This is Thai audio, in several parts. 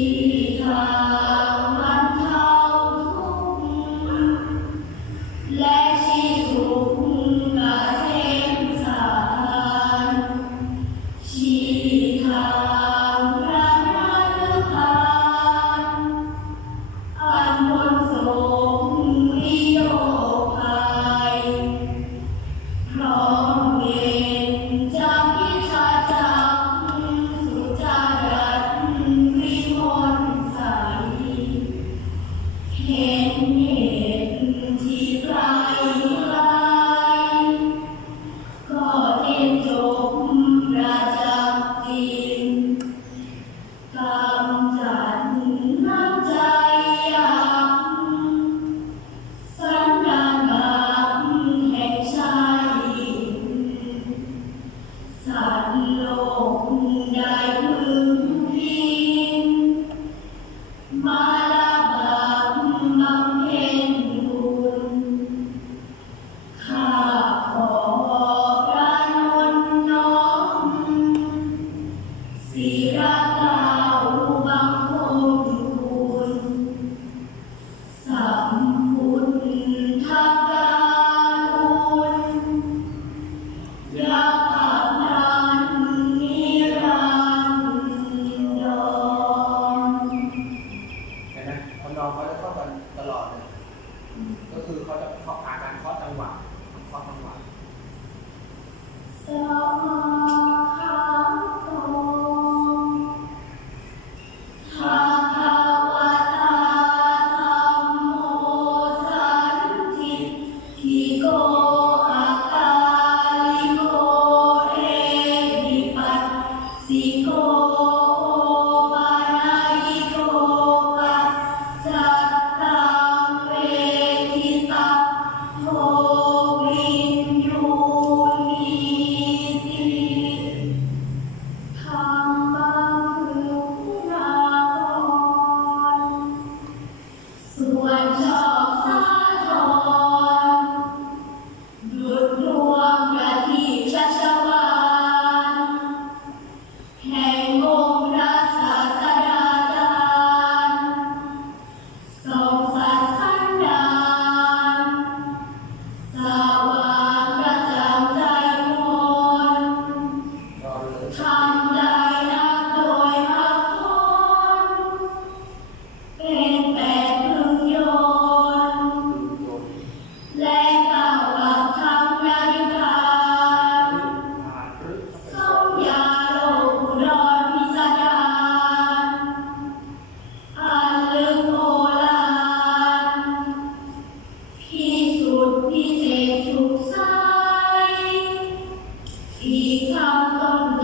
Shiva. คือเขาจะเข้าหาการเคาะจัง อีก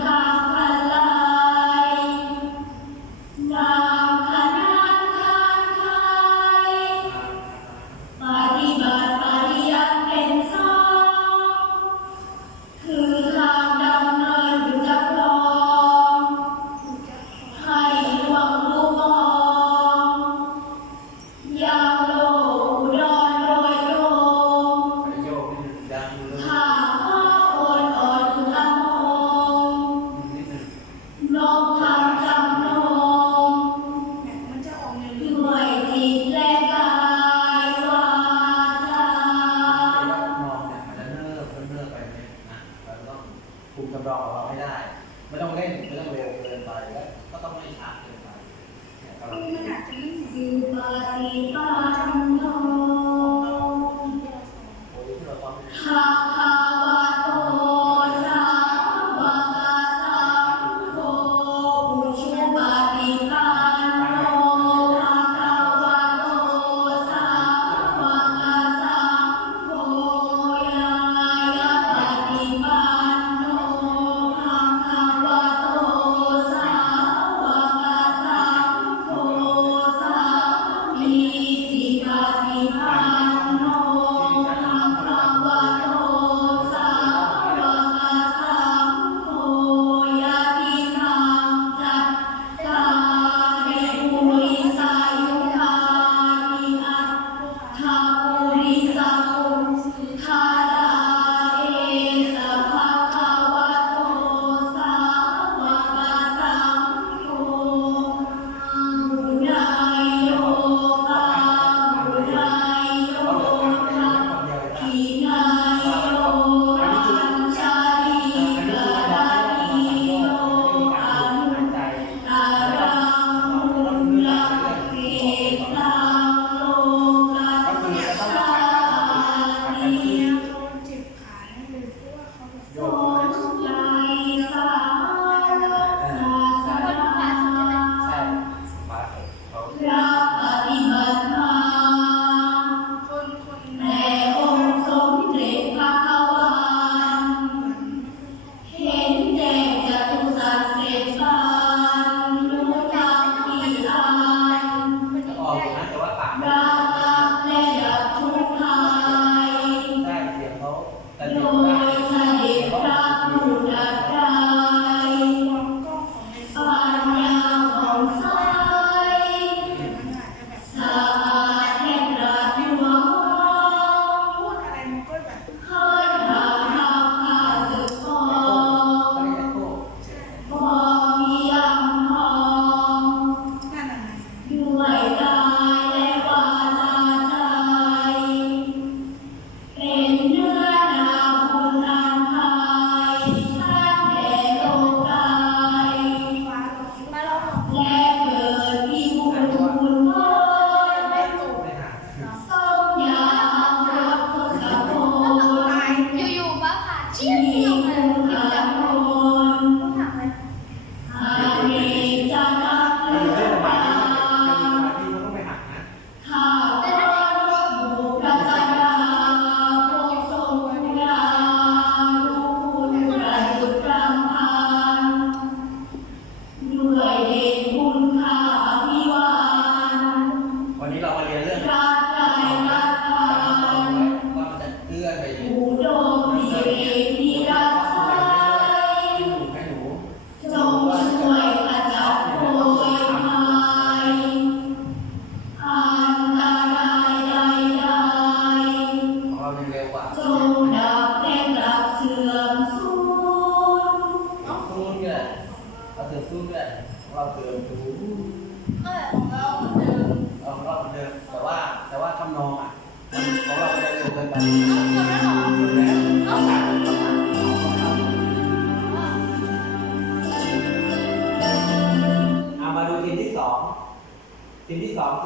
&嗯。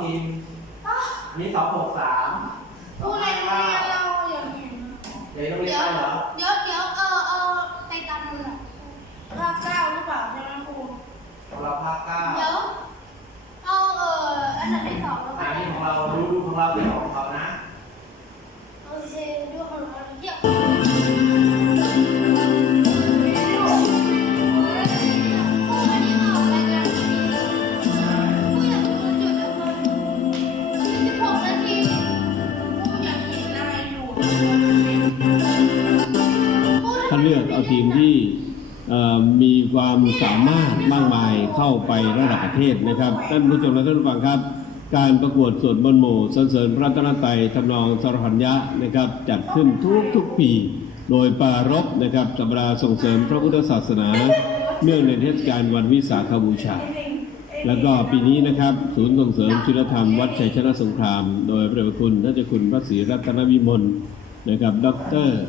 ที่สองทีมอันนี้สองหกสาม ทีมที่มีความสามารถมากมายเข้าไประดับประเทศนะครับท่านผู้ชมและท่านผู้ฟังครับ การประกวดสวดมนต์หมู่สรรเสริญพระรัตนตรัยทำนองสรพัญญะนะครับจัดขึ้นทุกทุกปี โดยปรารบนะครับสัปดาห์ส่งเสริมพระพุทธศาสนา เนื่องในเทศกาลวันวิสาขบูชา แล้วก็ปีนี้นะครับศูนย์ส่งเสริมศิลธรรมวัดชัยชนะสงคราม โดยพระเดชคุณท่านเจ้าคุณพระศรีรัตนวิมลนะครับด็อกเตอร์